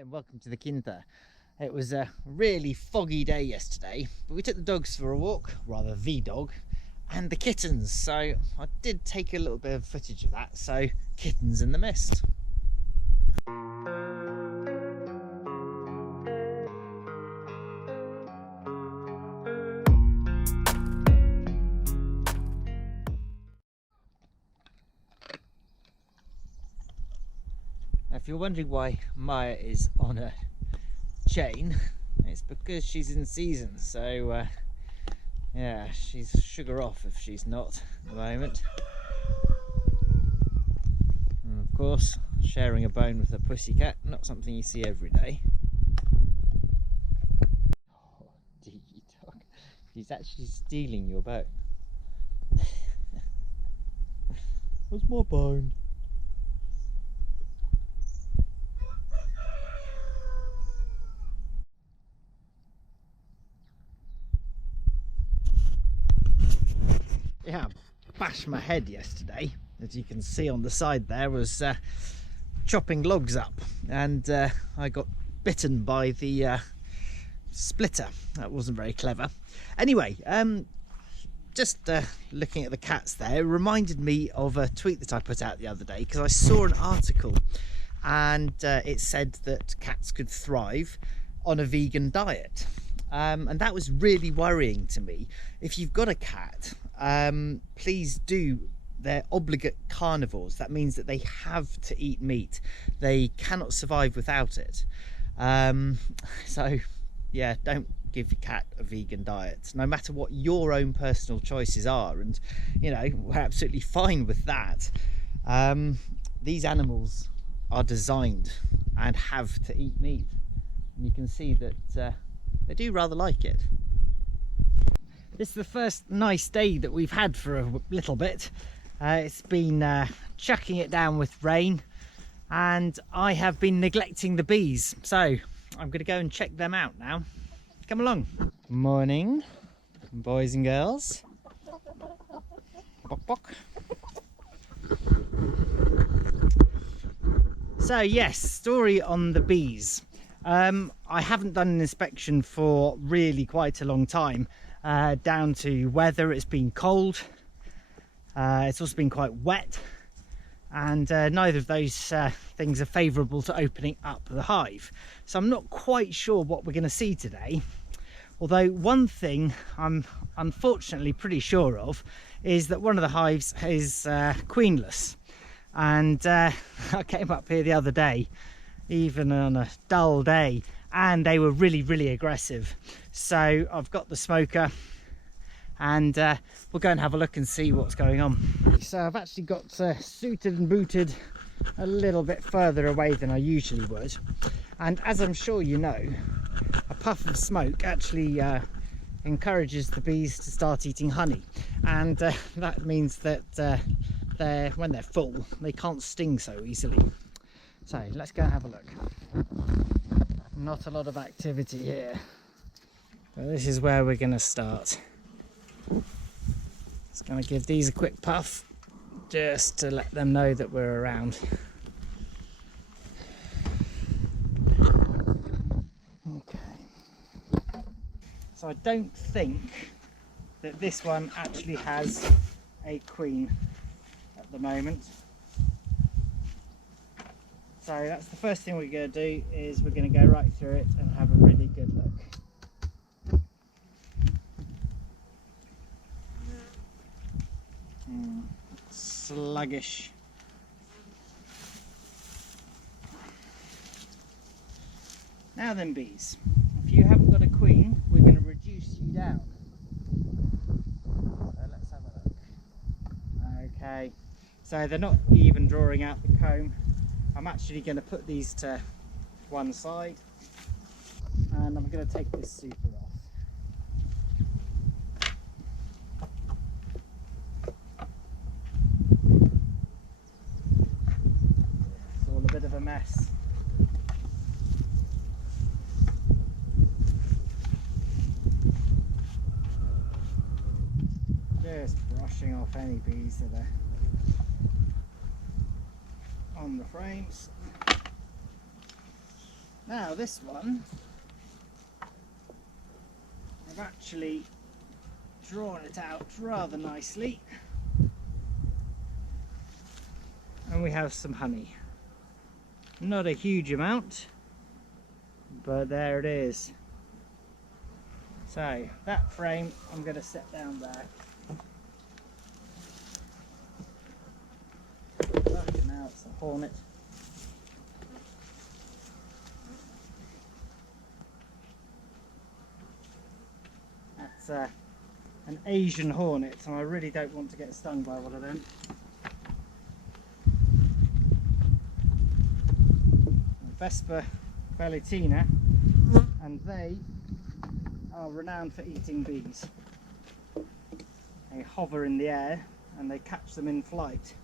And welcome to the Quinta. It was a really foggy day yesterday, but we took the dogs for a walk, rather the dog, and the kittens. So I did take a little bit of footage of that. So kittens in the mist. Now, if you're wondering why Maya is on a chain, it's because she's in season. So yeah, she's sugar off if she's not at the moment. And of course, sharing a bone with a pussycat, not something you see every day. Oh, Diggy dog, she's actually stealing your bone. What's my bone? Yeah, bashed my head yesterday. As you can see on the side there, was chopping logs up, and I got bitten by the splitter. That wasn't very clever. Anyway, just looking at the cats there, it reminded me of a tweet that I put out the other day, because I saw an article and it said that cats could thrive on a vegan diet. And that was really worrying to me. If you've got a cat, please do. They're obligate carnivores. That means that they have to eat meat. They cannot survive without it. So yeah, don't give your cat a vegan diet, no matter what your own personal choices are. And you know, we're absolutely fine with that. These animals are designed and have to eat meat, and you can see that they do rather like it. This is the first nice day that we've had for a little bit. It's been chucking it down with rain, and I have been neglecting the bees, so I'm going to go and check them out now. Come along. Morning, boys and girls. Bok bok. So yes, story on the bees. I haven't done an inspection for really quite a long time, down to weather. It's been cold, it's also been quite wet, and neither of those things are favourable to opening up the hive. So I'm not quite sure what we're going to see today, although one thing I'm unfortunately pretty sure of is that one of the hives is queenless. And I came up here the other day, even on a dull day, and they were really aggressive. So I've got the smoker, and we'll go and have a look and see what's going on. So I've actually got suited and booted a little bit further away than I usually would, and as I'm sure you know, a puff of smoke actually encourages the bees to start eating honey, and that means that when they're full, they can't sting so easily. So let's go and have a look. Not a lot of activity here, but this is where we're going to start. Just going to give these a quick puff, just to let them know that we're around. Okay. So I don't think that this one actually has a queen at the moment. So that's the first thing we're going to do, is we're going to go right through it and have a really good look. Sluggish. Now then, bees, if you haven't got a queen, we're going to reduce you down. So let's have a look. Okay, so they're not even drawing out the comb. I'm actually going to put these to one side, and I'm going to take this super off. It's all a bit of a mess. Just brushing off any bees that are on the frames. Now this one, I've actually drawn it out rather nicely, and we have some honey. Not a huge amount, but there it is. So that frame I'm going to set down there. Now it's a hornet. That's an Asian hornet, and I really don't want to get stung by one of them. Vespa velutina, and they are renowned for eating bees. They hover in the air and they catch them in flight.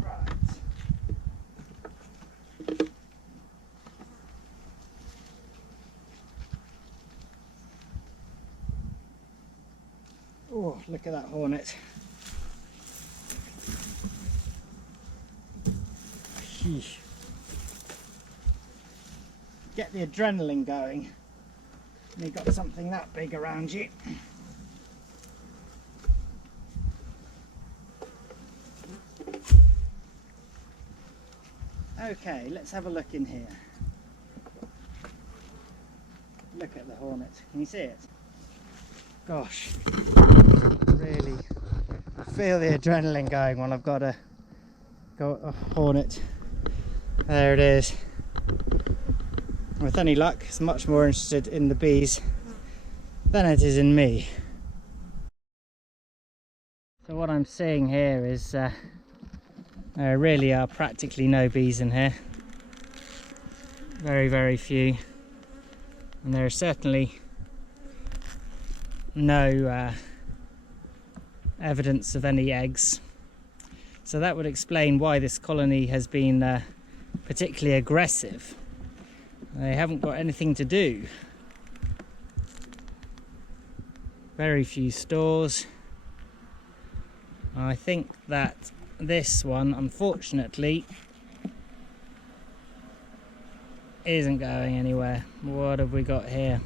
Right. Oh, look at that hornet. Sheesh. Get the adrenaline going when you've got something that big around you. Okay, let's have a look in here. Look at the hornet. Can you see it? Gosh, really feel the adrenaline going when I've got a hornet. There it is. With any luck, it's much more interested in the bees than it is in me. So what I'm seeing here is there really are practically no bees in here. Very, very few. And there is certainly no evidence of any eggs. So that would explain why this colony has been particularly aggressive. They haven't got anything to do. Very few stores. I think that this one, unfortunately, isn't going anywhere. What have we got here?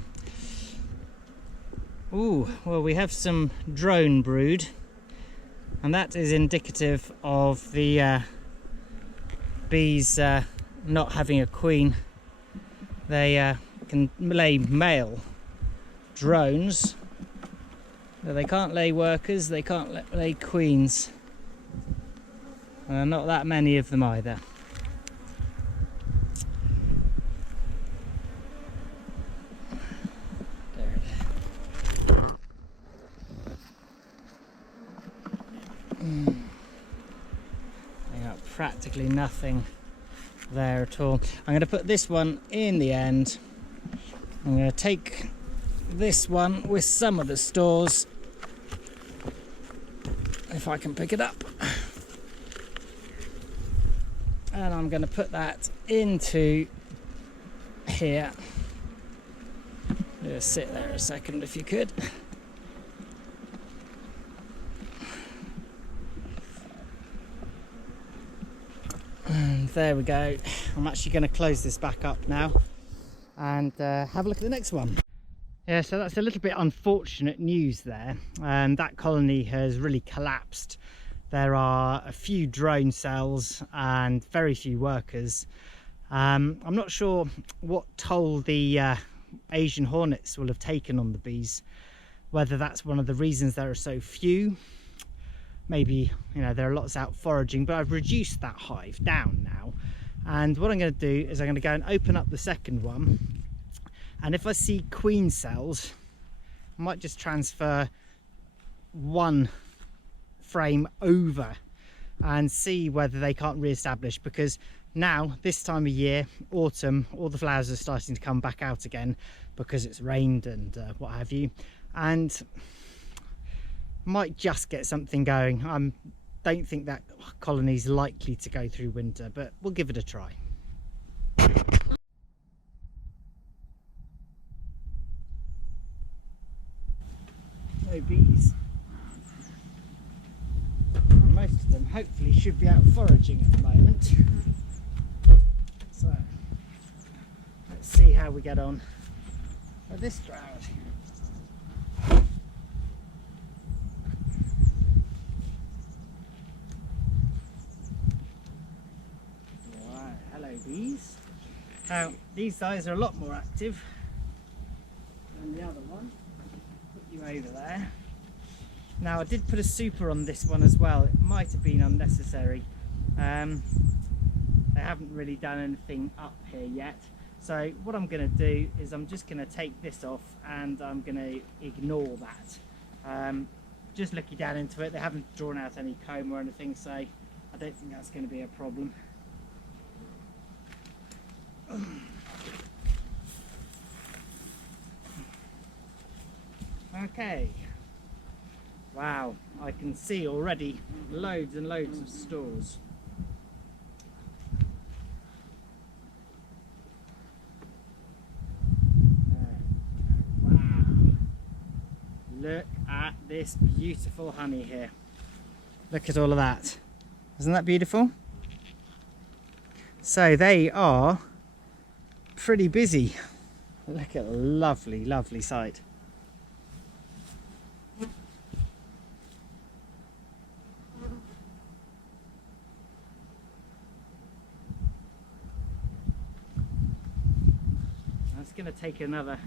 Ooh, well, we have some drone brood, and that is indicative of the bees not having a queen. They can lay male drones, but they can't lay workers, they can't lay queens. Not that many of them either. There it is. They got practically nothing there at all. I'm going to put this one in the end. I'm going to take this one with some of the stores, if I can pick it up, and I'm going to put that into here. Just sit there a second if you could. And there we go. I'm actually going to close this back up now and have a look at the next one. Yeah, so that's a little bit unfortunate news there. That colony has really collapsed. There are a few drone cells and very few workers. I'm not sure what toll the Asian hornets will have taken on the bees, whether that's one of the reasons there are so few. Maybe, you know, there are lots out foraging, but I've reduced that hive down now. And what I'm going to do is I'm going to go and open up the second one. And if I see queen cells, I might just transfer one frame over and see whether they can't re-establish, because now, this time of year, autumn, all the flowers are starting to come back out again because it's rained and what have you. And might just get something going. I don't think that colony's likely to go through winter, but we'll give it a try. No bees. And most of them hopefully should be out foraging at the moment. we get on with this crowd. Right, hello bees. Now these guys are a lot more active than the other one. Put you over there. Now I did put a super on this one as well. It might have been unnecessary. They haven't really done anything up here yet. So what I'm going to do is I'm just going to take this off and I'm going to ignore that. Just looking down into it, they haven't drawn out any comb or anything, so I don't think that's going to be a problem. Okay. Wow, I can see already loads and loads of stores. Look at this beautiful honey here. Look at all of that. Isn't that beautiful? So they are pretty busy. Look at a lovely, lovely sight. It's going to take another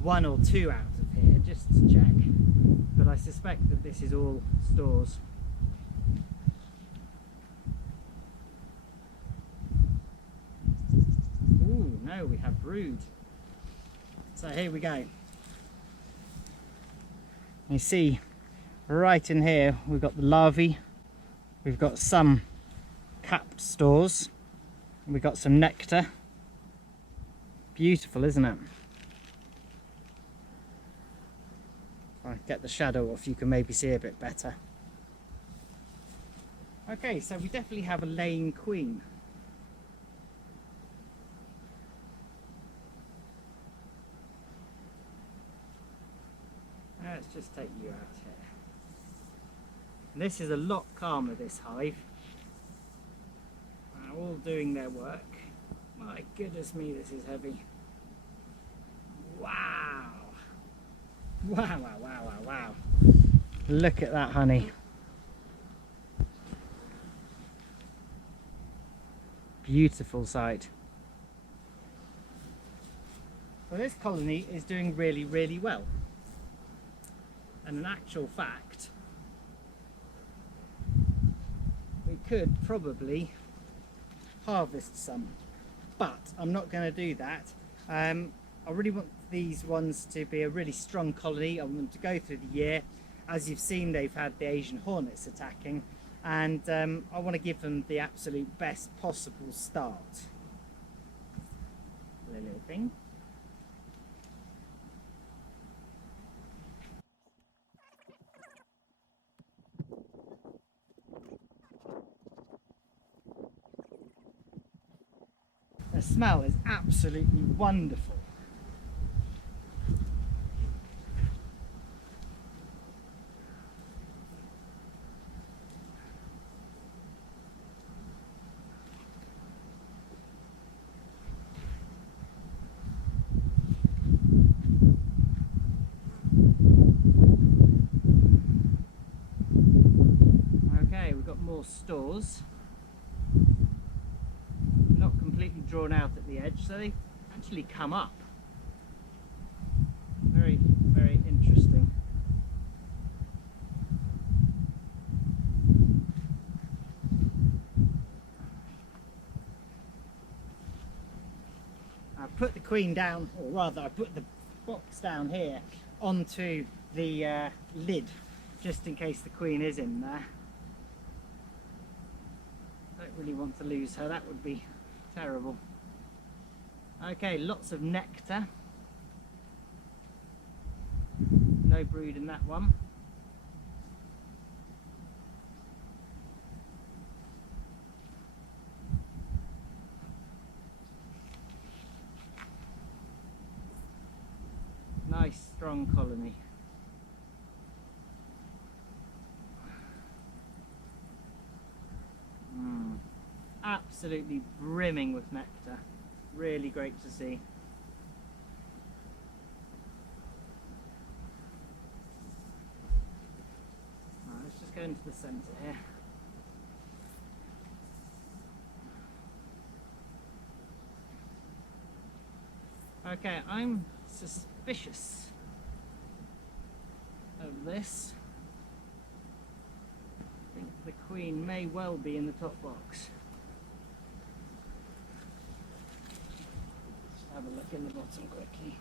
1 or 2 out of here just to check, but I suspect that this is all stores. Ooh, no, we have brood. So here we go. You see right in here we've got the larvae, we've got some capped stores, we've got some nectar. Beautiful, isn't it? If I get the shadow off, you can maybe see a bit better. Okay, so we definitely have a laying queen. Let's just take you out here. And this is a lot calmer, this hive. All doing their work. My goodness me, this is heavy. Wow. Wow, wow, wow, wow, wow. Look at that honey. Beautiful sight. Well, this colony is doing really, really well. And in actual fact, we could probably harvest some. But I'm not going to do that. I really want these ones to be a really strong colony. I want them to go through the year. As you've seen, they've had the Asian hornets attacking, and I want to give them the absolute best possible start. Little thing. The smell is absolutely wonderful. Okay, we've got more stores. Not completely drawn out at the edge, so they actually come up. Very, very interesting. I put the queen down, or rather I put the box down here onto the lid, just in case the queen is in there. Don't really want to lose her, that would be terrible. Okay, lots of nectar. No brood in that one. Nice strong colony. Absolutely brimming with nectar. Really great to see. go into the centre here. Okay, I'm suspicious of this. I think the queen may well be in the top box. Just have a look in the bottom quickly.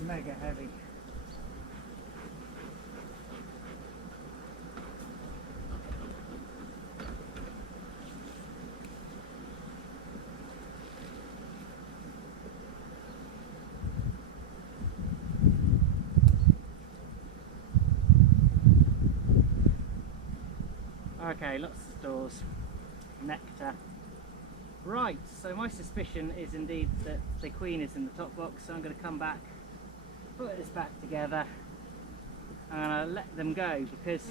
Mega heavy. Okay, lots of stores, nectar. Right, so my suspicion is indeed that the queen is in the top box, so I'm going to come back, put this back together, and I'm going to let them go because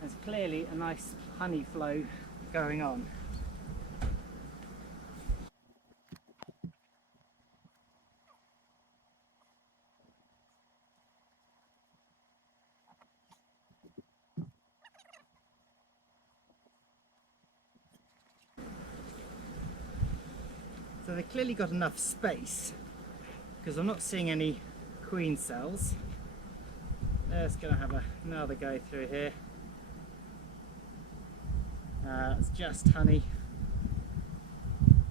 there's clearly a nice honey flow going on. So they've clearly got enough space because I'm not seeing any queen cells. Let's go have another go through here. It's just honey,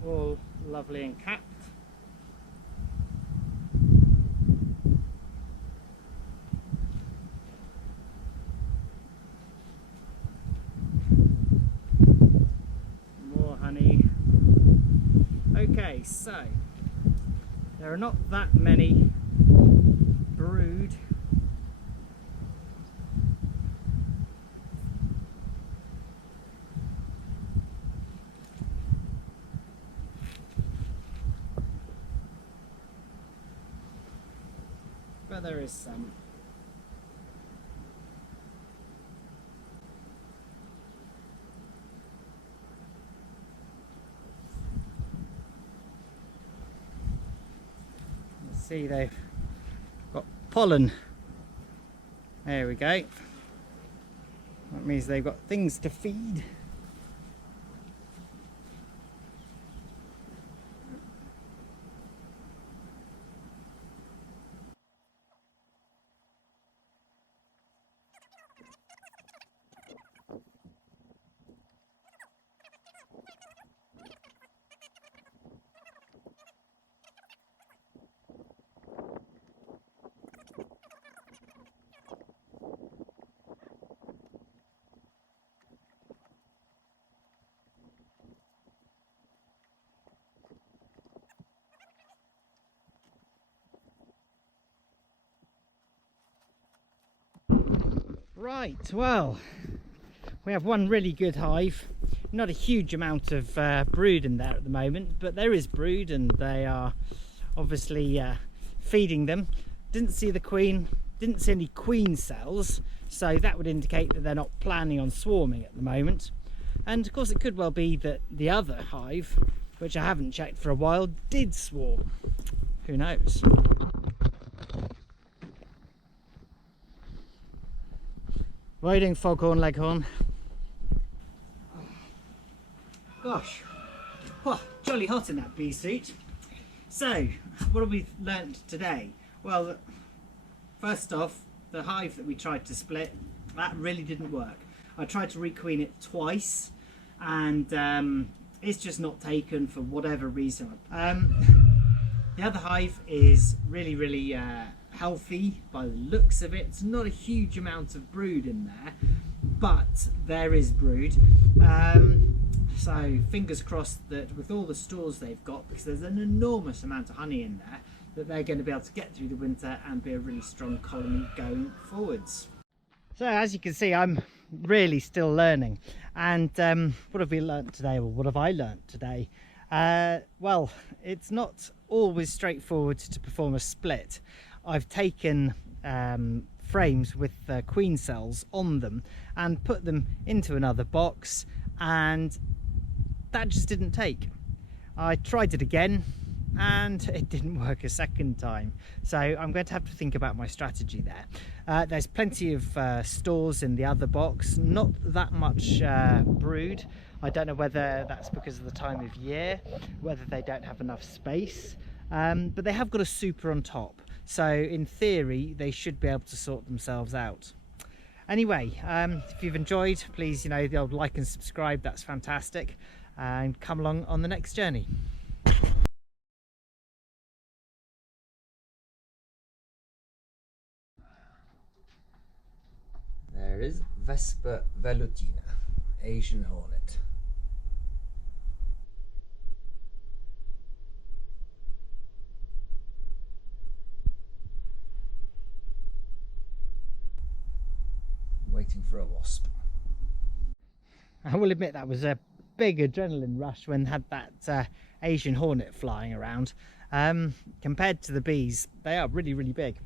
all lovely and capped. More honey. Okay, so there are not that many brood. But there is some. See, they've got pollen. There we go. That means they've got things to feed. Right, well, we have one really good hive. Not a huge amount of brood in there at the moment, but there is brood and they are obviously feeding them. Didn't see the queen, didn't see any queen cells, so that would indicate that they're not planning on swarming at the moment. And of course it could well be that the other hive, which I haven't checked for a while, did swarm. Who knows? What are you doing, foghorn leghorn? Gosh, oh, jolly hot in that bee suit. So, what have we learnt today? Well, first off, the hive that we tried to split, that really didn't work. I tried to requeen it twice, and it's just not taken for whatever reason. The other hive is really healthy by the looks of it. It's not a huge amount of brood in there, but there is brood. So fingers crossed that with all the stores they've got, because there's an enormous amount of honey in there, that they're going to be able to get through the winter and be a really strong colony going forwards. So as you can see, I'm really still learning. And what have we learnt today? Well, what have I learnt today? Well, it's not always straightforward to perform a split. I've taken frames with queen cells on them and put them into another box, and that just didn't take. I tried it again and it didn't work a second time, so I'm going to have to think about my strategy there. There's plenty of stores in the other box, not that much brood. I don't know whether that's because of the time of year, whether they don't have enough space, but they have got a super on top, so in theory they should be able to sort themselves out. Anyway, if you've enjoyed, please, the old like and subscribe, that's fantastic, and come along on the next journey. There is Vespa velutina, Asian hornet. Waiting for a wasp. I will admit that was a big adrenaline rush when had that Asian hornet flying around. Compared to the bees, they are really, really big.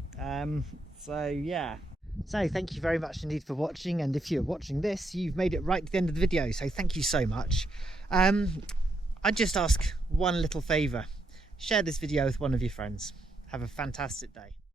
So yeah. So thank you very much indeed for watching, and if you're watching this, you've made it right to the end of the video, so thank you so much. I'd just ask one little favour: share this video with one of your friends. Have a fantastic day.